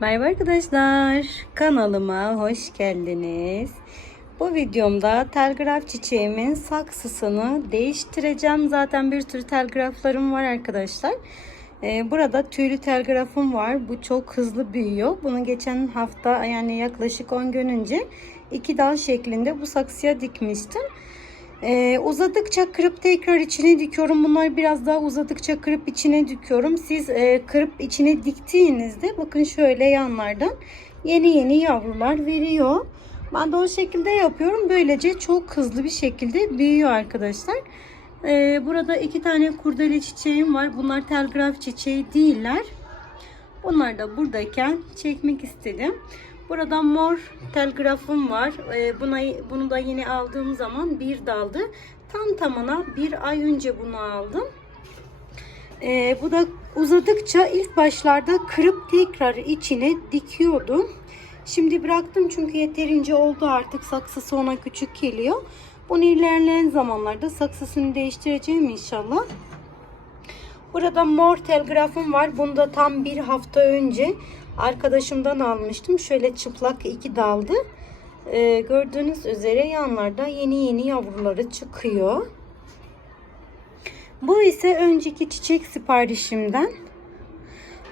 Merhaba arkadaşlar. Kanalıma hoş geldiniz. Bu videomda telgraf çiçeğimin saksısını değiştireceğim. Zaten bir tür telgraflarım var arkadaşlar. Ee, burada tüylü telgrafım var. Bu çok hızlı büyüyor. Bunu geçen hafta yani yaklaşık 10 gün önce iki dal şeklinde bu saksıya dikmiştim. Ee, uzadıkça kırıp tekrar içine dikiyorum. Bunlar biraz daha uzadıkça kırıp içine dikiyorum. Siz e, kırıp içine diktiğinizde bakın şöyle yanlardan yeni yeni yavrular veriyor. Ben de o şekilde yapıyorum. Böylece çok hızlı bir şekilde büyüyor arkadaşlar. Ee, burada iki tane kurdele çiçeğim var. Bunlar telgraf çiçeği değiller. Bunlar da buradayken çekmek istedim. Burada mor telgrafım var. Ee, buna bunu da yeni aldığım zaman bir daldı. Tam tamına bir ay önce bunu aldım. Ee, bu da uzadıkça ilk başlarda kırıp tekrar içine dikiyordum. Şimdi bıraktım çünkü yeterince oldu artık saksısı ona küçük geliyor. Bunu ilerleyen zamanlarda saksısını değiştireceğim inşallah. Burada mor telgrafım var. Bunu da tam bir hafta önce arkadaşımdan almıştım. Şöyle çıplak iki daldı. Ee, gördüğünüz üzere yanlarda yeni yeni yavruları çıkıyor. Bu ise önceki çiçek siparişimden.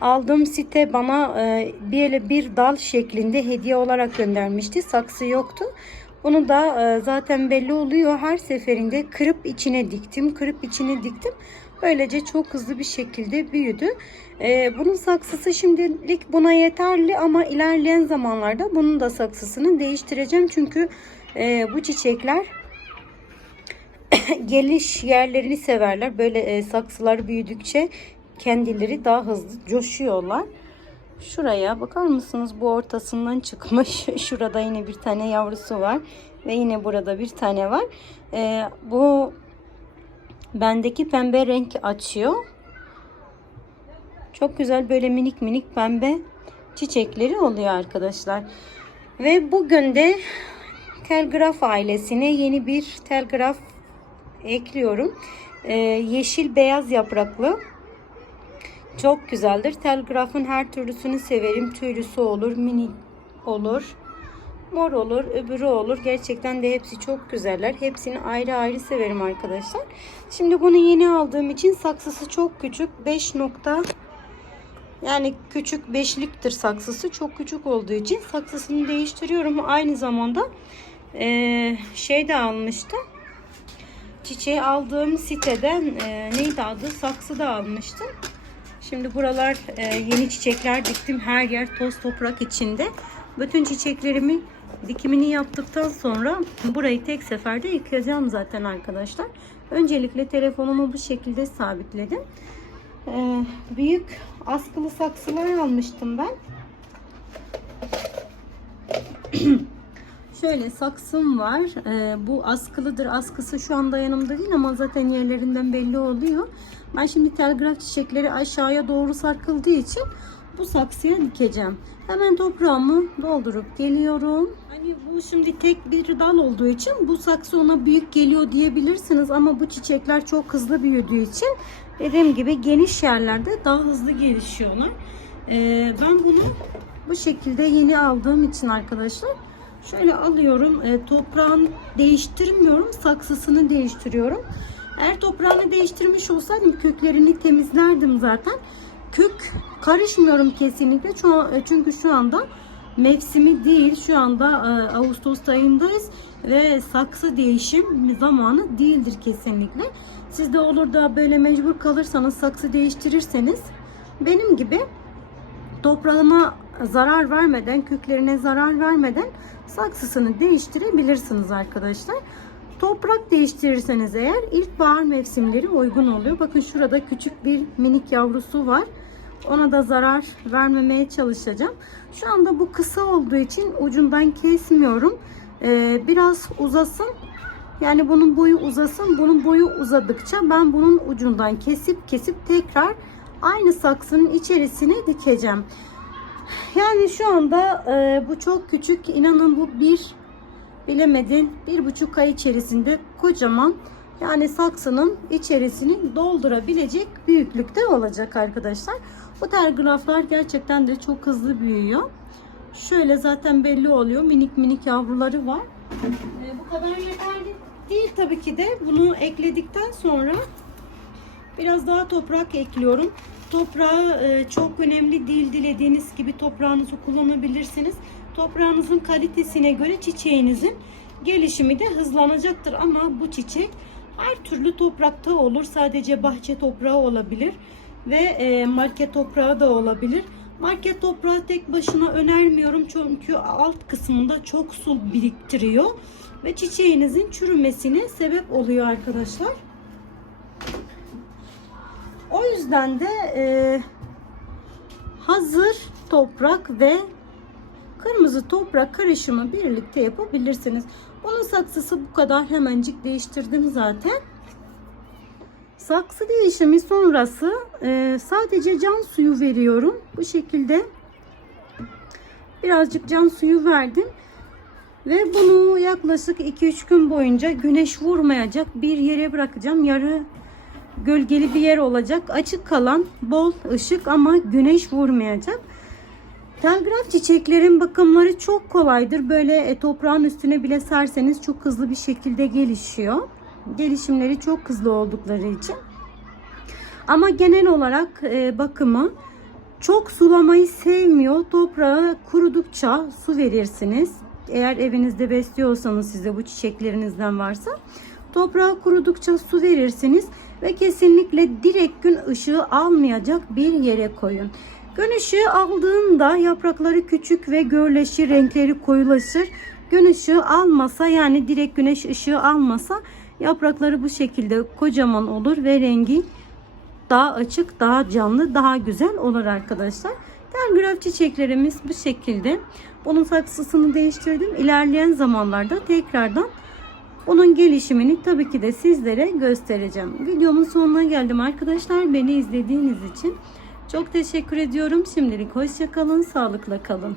Aldığım site bana e, bir, bir dal şeklinde hediye olarak göndermişti. Saksı yoktu. Bunu da e, zaten belli oluyor. Her seferinde kırıp içine diktim. Kırıp içine diktim. Böylece çok hızlı bir şekilde büyüdü. E, bunun saksısı şimdilik buna yeterli ama ilerleyen zamanlarda bunun da saksısını değiştireceğim. Çünkü e, bu çiçekler geliş yerlerini severler. Böyle e, saksılar büyüdükçe kendileri daha hızlı coşuyorlar. Şuraya bakar mısınız? Bu ortasından çıkmış. Şurada yine bir tane yavrusu var. Ve yine burada bir tane var. Ee, bu bendeki pembe renk açıyor. Çok güzel böyle minik minik pembe çiçekleri oluyor arkadaşlar. Ve bugün de telgraf ailesine yeni bir telgraf ekliyorum. Ee, yeşil beyaz yapraklı. Çok güzeldir. Telgrafın her türlüsünü severim. Tüylüsü olur, mini olur, mor olur, öbürü olur. Gerçekten de hepsi çok güzeller. Hepsini ayrı ayrı severim arkadaşlar. Şimdi bunu yeni aldığım için saksısı çok küçük. 5 nokta yani küçük beşliktir saksısı. Çok küçük olduğu için saksısını değiştiriyorum. Aynı zamanda ee, şey de almıştım. Çiçeği aldığım siteden e, neydi adı? Saksı da almıştım. Şimdi buralar e, yeni çiçekler diktim. Her yer toz toprak içinde. Bütün çiçeklerimi dikimini yaptıktan sonra burayı tek seferde yıkayacağım zaten arkadaşlar. Öncelikle telefonumu bu şekilde sabitledim. E, büyük askılı saksılar almıştım ben. Şöyle saksım var. Ee, bu askılıdır. Askısı şu anda yanımda değil ama zaten yerlerinden belli oluyor. Ben şimdi telgraf çiçekleri aşağıya doğru sarkıldığı için bu saksıya dikeceğim. Hemen toprağımı doldurup geliyorum. Hani bu şimdi tek bir dal olduğu için bu saksı ona büyük geliyor diyebilirsiniz ama bu çiçekler çok hızlı büyüdüğü için dediğim gibi geniş yerlerde daha hızlı gelişiyorlar. Ee, ben bunu bu şekilde yeni aldığım için arkadaşlar Şöyle alıyorum. E, toprağını değiştirmiyorum. Saksısını değiştiriyorum. Eğer toprağını değiştirmiş olsaydım köklerini temizlerdim zaten. Kök karışmıyorum kesinlikle. Çünkü şu anda mevsimi değil. Şu anda e, Ağustos ayındayız ve saksı değişim zamanı değildir kesinlikle. Siz de olur da böyle mecbur kalırsanız saksı değiştirirseniz benim gibi toprağıma zarar vermeden, köklerine zarar vermeden saksısını değiştirebilirsiniz arkadaşlar. Toprak değiştirirseniz eğer ilkbahar mevsimleri uygun oluyor. Bakın şurada küçük bir minik yavrusu var. Ona da zarar vermemeye çalışacağım. Şu anda bu kısa olduğu için ucundan kesmiyorum. Ee, biraz uzasın. Yani bunun boyu uzasın. Bunun boyu uzadıkça ben bunun ucundan kesip kesip tekrar aynı saksının içerisine dikeceğim. Yani şu anda e, bu çok küçük. İnanın bu bir bilemedin bir buçuk ay içerisinde kocaman Yani saksının içerisini doldurabilecek büyüklükte olacak arkadaşlar. Bu telgraflar gerçekten de çok hızlı büyüyor. Şöyle zaten belli oluyor. Minik minik yavruları var. Ee, bu kadar yeterli değil tabii ki de. Bunu ekledikten sonra biraz daha toprak ekliyorum. Toprağı e, çok önemli değil. Dilediğiniz gibi toprağınızı kullanabilirsiniz. Toprağınızın kalitesine göre çiçeğinizin gelişimi de hızlanacaktır. Ama bu çiçek her türlü toprakta olur. Sadece bahçe toprağı olabilir ve e, market toprağı da olabilir. Market toprağı tek başına önermiyorum çünkü alt kısmında çok su biriktiriyor ve çiçeğinizin çürümesine sebep oluyor arkadaşlar. O yüzden de e, hazır toprak ve kırmızı toprak karışımı birlikte yapabilirsiniz. Bunun saksısı bu kadar hemencik değiştirdim zaten. Saksı değişimi sonrası e, sadece can suyu veriyorum. Bu şekilde birazcık can suyu verdim. Ve bunu yaklaşık 2-3 gün boyunca güneş vurmayacak bir yere bırakacağım. Yarı gölgeli bir yer olacak. Açık kalan bol ışık ama güneş vurmayacak. Telgraf çiçeklerin bakımları çok kolaydır. Böyle e, toprağın üstüne bile serseniz çok hızlı bir şekilde gelişiyor. Gelişimleri çok hızlı oldukları için. Ama genel olarak e, bakımı çok sulamayı sevmiyor. Toprağı kurudukça su verirsiniz. Eğer evinizde besliyorsanız size bu çiçeklerinizden varsa toprağı kurudukça su verirsiniz ve kesinlikle direkt gün ışığı almayacak bir yere koyun. Gün ışığı aldığında yaprakları küçük ve gürleşir, renkleri koyulaşır. Gün ışığı almasa yani direkt güneş ışığı almasa yaprakları bu şekilde kocaman olur ve rengi daha açık, daha canlı, daha güzel olur arkadaşlar. Telgraf çiçeklerimiz bu şekilde. Bunun saksısını değiştirdim. İlerleyen zamanlarda tekrardan bunun gelişimini tabii ki de sizlere göstereceğim. Videomun sonuna geldim arkadaşlar. Beni izlediğiniz için çok teşekkür ediyorum. Şimdilik hoşçakalın, sağlıkla kalın.